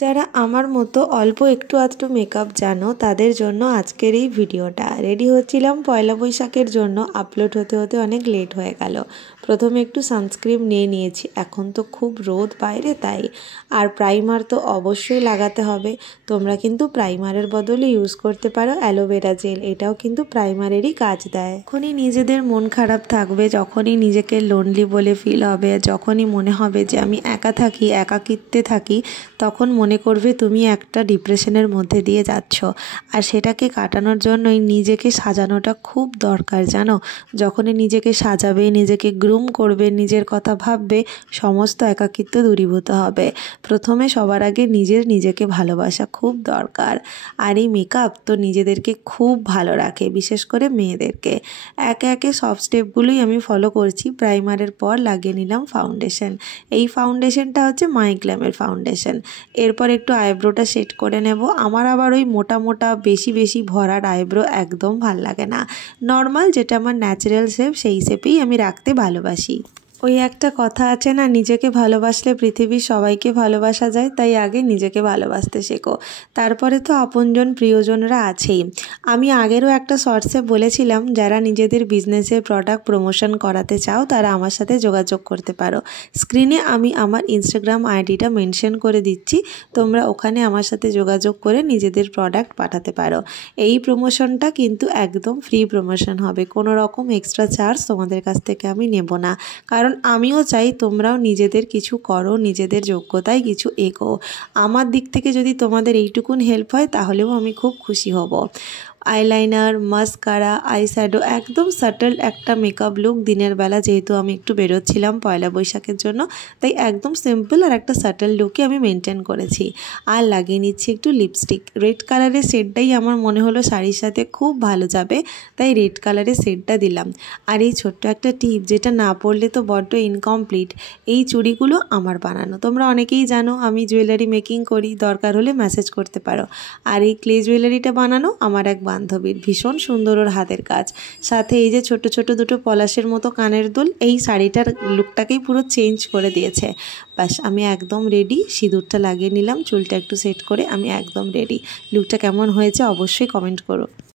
যারা আমার মতো অল্প একটু আধটু মেকআপ জানো তাদের জন্য আজকের এই ভিডিওটা। রেডি হচ্ছিলাম পয়লা বৈশাখের জন্য, আপলোড হতে হতে অনেক লেট হয়ে গেল। প্রথমে একটু সানস্ক্রিন নিয়ে নিয়েছি, এখন তো খুব রোদ বাইরে তাই। আর প্রাইমার তো অবশ্যই লাগাতে হবে। তোমরা কিন্তু প্রাইমারের বদলে ইউজ করতে পারো অ্যালোভেরা জেল, এটাও কিন্তু প্রাইমারেরই কাজ দেয়। যখনই নিজেদের মন খারাপ থাকবে, যখনই নিজেকে লোনলি বলে ফিল হবে, যখনই মনে হবে যে আমি একা থাকি, একাকিত্বে থাকি, তখন মনে করবে তুমি একটা ডিপ্রেশনের মধ্যে দিয়ে যাচ্ছ। আর সেটাকে কাটানোর জন্যই নিজেকে সাজানোটা খুব দরকার জানো। যখনই নিজেকে সাজাবে, নিজেকে গ্রুম করবে, নিজের কথা ভাববে, সমস্ত একাকিত্ব দূরীভূত হবে। প্রথমে সবার আগে নিজেকে ভালোবাসা খুব দরকার। আর এই মেকআপ তো নিজেদেরকে খুব ভালো রাখে, বিশেষ করে মেয়েদেরকে। একে একে সব স্টেপগুলোই আমি ফলো করছি। প্রাইমারের পর লাগিয়ে নিলাম ফাউন্ডেশন। এই ফাউন্ডেশনটা হচ্ছে মাই গ্ল্যামের ফাউন্ডেশন। এরপর একটু আইব্রোটা সেট করে নেব। আমার আবার ওই মোটা মোটা বেশি ভরার আইব্রো একদম ভাল লাগে না। নর্মাল যেটা আমার ন্যাচারাল শেপ, সেই শেপেই আমি রাখতে ভালোবাসি। ওই একটা কথা আছে না, নিজেকে ভালোবাসলে পৃথিবীর সবাইকে ভালোবাসা যায়। তাই আগে নিজেকে ভালোবাসতে শেখো, তারপরে তো আপনজন প্রিয়জনরা আছেই। আমি আগেরও একটা শর্টসে বলেছিলাম, যারা নিজেদের বিজনেসের প্রোডাক্ট প্রমোশন করাতে চাও তারা আমার সাথে যোগাযোগ করতে পারো। স্ক্রিনে আমি আমার ইনস্টাগ্রাম আইডিটা মেনশন করে দিচ্ছি, তোমরা ওখানে আমার সাথে যোগাযোগ করে নিজেদের প্রোডাক্ট পাঠাতে পারো। এই প্রমোশনটা কিন্তু একদম ফ্রি প্রমোশন হবে, কোনো রকম এক্সট্রা চার্জ তোমাদের কাছ থেকে আমি নেব না। কারণ আমিও চাই তোমরাও নিজেদের কিছু করো, নিজেদের যোগ্যতায় কিছু এগো। আমার দিক থেকে যদি তোমাদের এইটুকুন হেল্প হয় তাহলেও আমি খুব খুশি হব। আইলাইনার, মাস্কারা, আইশ্যাডো, একদম সাটল একটা মেকআপ লুক। দিনের বেলা যেহেতু আমি একটু বেরোচ্ছিলাম পয়লা বৈশাখের জন্য, তাই একদম সিম্পল আর একটা সাটল লুকই আমি মেনটেন করেছি। আর লাগিয়ে নিচ্ছি একটু লিপস্টিক। রেড কালারের শেডটাই আমার মনে হলো শাড়ির সাথে খুব ভালো যাবে, তাই রেড কালারের শেডটা দিলাম। আর এই ছোট্ট একটা টিপ, যেটা না পরলে তো বড্ড ইনকমপ্লিট, এই চুড়িগুলো আমার বানানো। তোমরা অনেকেই জানো আমি জুয়েলারি মেকিং করি, দরকার হলে মেসেজ করতে পারো। আর এই ক্লে জুয়েলারিটা বানানো আমার এক বান্ধবীর, ভীষণ সুন্দর ওর হাতের কাজ। সাথে এই যে ছোট ছোট দুটো পলাশের মতো কানের দুল, এই শাড়িটার লুকটাকেই পুরো চেঞ্জ করে দিয়েছে। ব্যাস আমি একদম রেডি। সিঁদুরটা লাগিয়ে নিলাম, চুলটা একটু সেট করে আমি একদম রেডি। লুকটা কেমন হয়েছে অবশ্যই কমেন্ট করো।